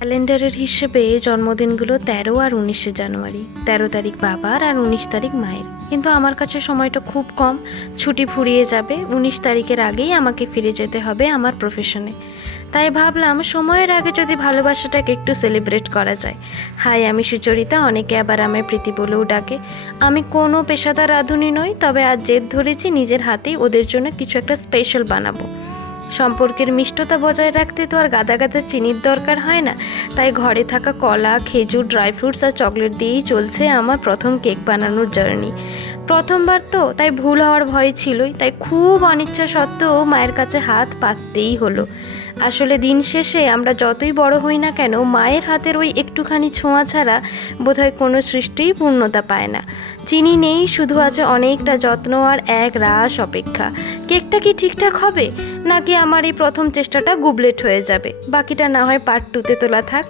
ক্যালেন্ডারের হিসেবে জন্মদিনগুলো ১৩ আর ১৯শে জানুয়ারি। ১৩ তারিখ বাবার আর ১৯ তারিখ মায়ের। কিন্তু আমার কাছে সময়টা খুব কম, ছুটি ফুরিয়ে যাবে। ১৯ তারিখের আগেই আমাকে ফিরে যেতে হবে আমার প্রফেশনে। তাই ভাবলাম সময়ের আগে যদি ভালোবাসাটাকে একটু সেলিব্রেট করা যায়। হাই, আমি সুচরিতা, অনেকে আবার আমায় প্রীতি বলেও ডাকে। আমি কোনো পেশাদার রাঁধুনি নই, তবে আজ জেদ ধরেছি নিজের হাতেই ওদের জন্য কিছু একটা স্পেশাল বানাবো। সম্পর্কের মিষ্টতা বজায় রাখতে তো আর গাদা গাদা চিনির দরকার হয় না। তাই ঘরে থাকা কলা, খেজুর, ড্রাই ফ্রুটস আর চকলেট দিয়েই চলছে আমার প্রথম কেক বানানোর জার্নি। প্রথমবার তো, তাই ভুল হওয়ার ভয় ছিলই। তাই খুব অনিচ্ছা সত্ত্বেও মায়ের কাছে হাত পাততেই হলো। আসলে দিন শেষে আমরা যতই বড় হই না কেন, মায়ের হাতের ওই একটুখানি ছোঁয়া ছাড়া বোধহয় কোনো সৃষ্টিই পূর্ণতা পায় না। চিনি নেই, শুধু আছে অনেকটা যত্ন আর এক রাশ অপেক্ষা। কেকটা কি ঠিকঠাক হবে, নাকি আমার এই প্রথম চেষ্টাটা গুবলেট হয়ে যাবে? বাকিটা না হয় পার্ট 2-তে তোলা থাক।